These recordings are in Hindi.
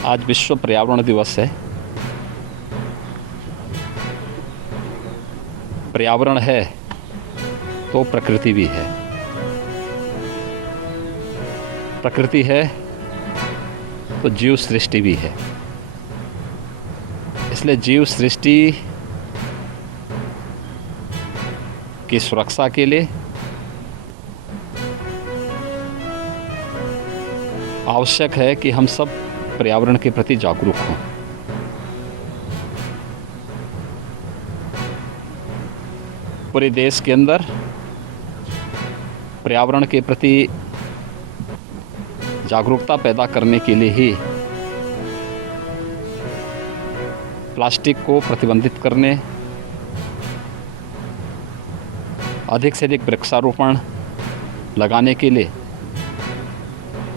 आज विश्व पर्यावरण दिवस है। पर्यावरण है तो प्रकृति भी है, प्रकृति है तो जीव सृष्टि भी है। इसलिए जीव सृष्टि की सुरक्षा के लिए आवश्यक है कि हम सब पर्यावरण के प्रति जागरूक हों। पूरे देश के अंदर पर्यावरण के प्रति जागरूकता पैदा करने के लिए ही प्लास्टिक को प्रतिबंधित करने, अधिक से अधिक वृक्षारोपण लगाने के लिए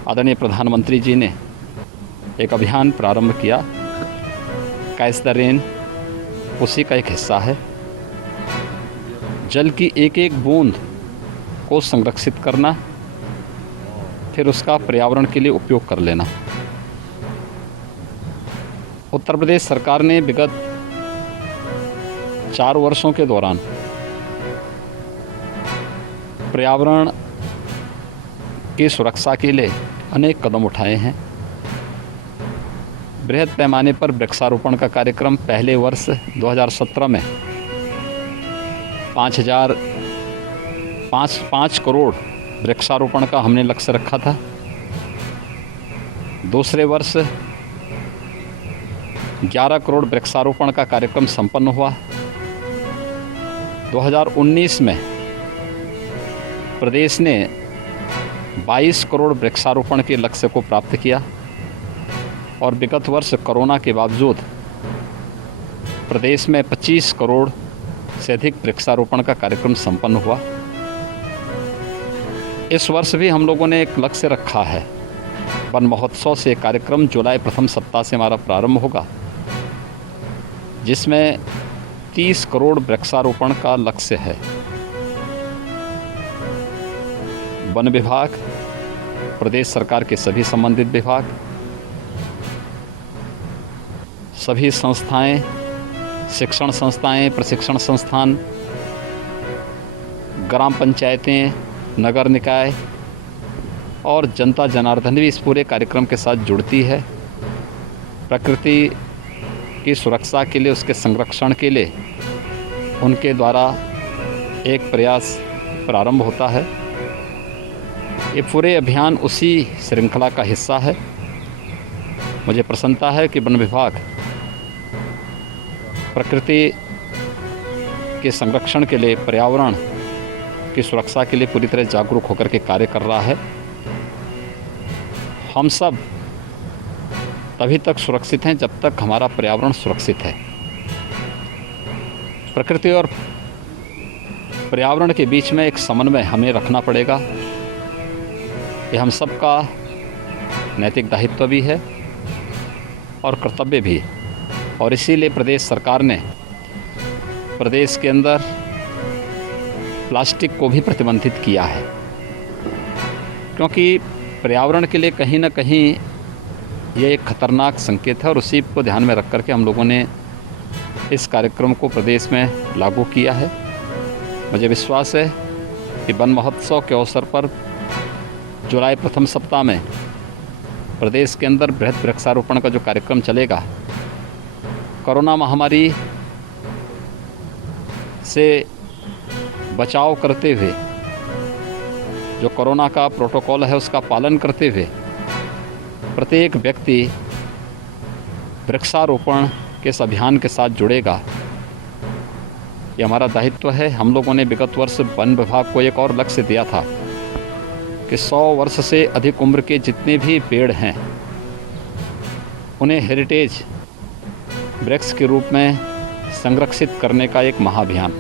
आदरणीय प्रधानमंत्री जी ने एक अभियान प्रारंभ किया। कैच द रेन उसी का एक हिस्सा है। जल की एक एक बूंद को संरक्षित करना, फिर उसका पर्यावरण के लिए उपयोग कर लेना। उत्तर प्रदेश सरकार ने विगत 4 वर्षों के दौरान पर्यावरण की सुरक्षा के लिए अनेक कदम उठाए हैं। बृहद पैमाने पर वृक्षारोपण का कार्यक्रम पहले वर्ष 2017 में 5 करोड़ वृक्षारोपण का हमने लक्ष्य रखा था। दूसरे वर्ष 11 करोड़ वृक्षारोपण का कार्यक्रम संपन्न हुआ। 2019 में प्रदेश ने 22 करोड़ वृक्षारोपण के लक्ष्य को प्राप्त किया और विगत वर्ष कोरोना के बावजूद प्रदेश में 25 करोड़ से अधिक वृक्षारोपण का कार्यक्रम संपन्न हुआ। इस वर्ष भी हम लोगों ने एक लक्ष्य रखा है। वन महोत्सव से कार्यक्रम जुलाई प्रथम सप्ताह से हमारा प्रारंभ होगा, जिसमें 30 करोड़ वृक्षारोपण का लक्ष्य है। वन विभाग, प्रदेश सरकार के सभी संबंधित विभाग, सभी संस्थाएं, शिक्षण संस्थाएं, प्रशिक्षण संस्थान, ग्राम पंचायतें, नगर निकाय और जनता जनार्दन भी इस पूरे कार्यक्रम के साथ जुड़ती है। प्रकृति की सुरक्षा के लिए, उसके संरक्षण के लिए उनके द्वारा एक प्रयास प्रारंभ होता है। ये पूरे अभियान उसी श्रृंखला का हिस्सा है। मुझे प्रसन्नता है कि वन विभाग प्रकृति के संरक्षण के लिए, पर्यावरण की सुरक्षा के लिए पूरी तरह जागरूक होकर के कार्य कर रहा है। हम सब तभी तक सुरक्षित हैं जब तक हमारा पर्यावरण सुरक्षित है। प्रकृति और पर्यावरण के बीच में एक समन्वय हमें रखना पड़ेगा। ये हम सब का नैतिक दायित्व भी है और कर्तव्य भी है। और इसीलिए प्रदेश सरकार ने प्रदेश के अंदर प्लास्टिक को भी प्रतिबंधित किया है, क्योंकि पर्यावरण के लिए कहीं ना कहीं ये एक खतरनाक संकेत है। और उसी को ध्यान में रख कर के हम लोगों ने इस कार्यक्रम को प्रदेश में लागू किया है। मुझे विश्वास है कि वन महोत्सव के अवसर पर जुलाई प्रथम सप्ताह में प्रदेश के अंदर बृहद वृक्षारोपण का जो कार्यक्रम चलेगा, कोरोना महामारी से बचाव करते हुए, जो कोरोना का प्रोटोकॉल है उसका पालन करते हुए प्रत्येक व्यक्ति वृक्षारोपण के इस अभियान के साथ जुड़ेगा। ये हमारा दायित्व है। हम लोगों ने विगत वर्ष वन विभाग को एक और लक्ष्य दिया था कि 100 वर्ष से अधिक उम्र के जितने भी पेड़ हैं उन्हें हेरिटेज वृक्ष के रूप में संरक्षित करने का एक महाअभियान,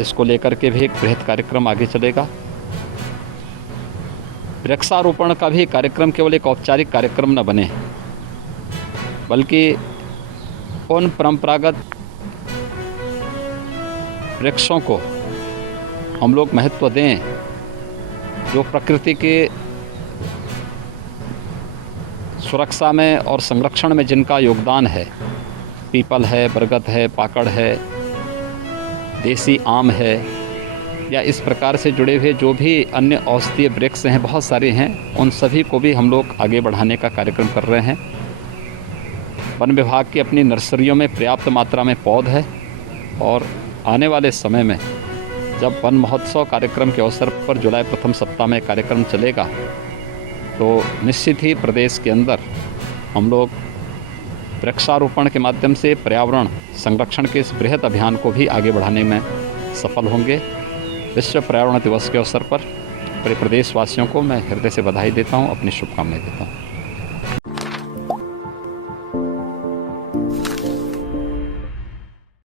इसको लेकर के भी एक बृहद कार्यक्रम आगे चलेगा। वृक्षारोपण का भी कार्यक्रम केवल एक औपचारिक कार्यक्रम न बने, बल्कि उन परंपरागत वृक्षों को हम लोग महत्व दें जो प्रकृति के सुरक्षा में और संरक्षण में जिनका योगदान है, पीपल है, बरगद है, पाकड़ है, देसी आम है, या इस प्रकार से जुड़े हुए जो भी अन्य औषधीय वृक्ष हैं, बहुत सारे हैं, उन सभी को भी हम लोग आगे बढ़ाने का कार्यक्रम कर रहे हैं। वन विभाग की अपनी नर्सरियों में पर्याप्त मात्रा में पौध है और आने वाले समय में जब वन महोत्सव कार्यक्रम के अवसर पर जुलाई प्रथम सप्ताह में कार्यक्रम चलेगा तो निश्चित ही प्रदेश के अंदर हम लोग वृक्षारोपण के माध्यम से पर्यावरण संरक्षण के इस बृहद अभियान को भी आगे बढ़ाने में सफल होंगे। विश्व पर्यावरण दिवस के अवसर पर पूरे प्रदेशवासियों को मैं हृदय से बधाई देता हूँ, अपनी शुभकामनाएं देता हूँ।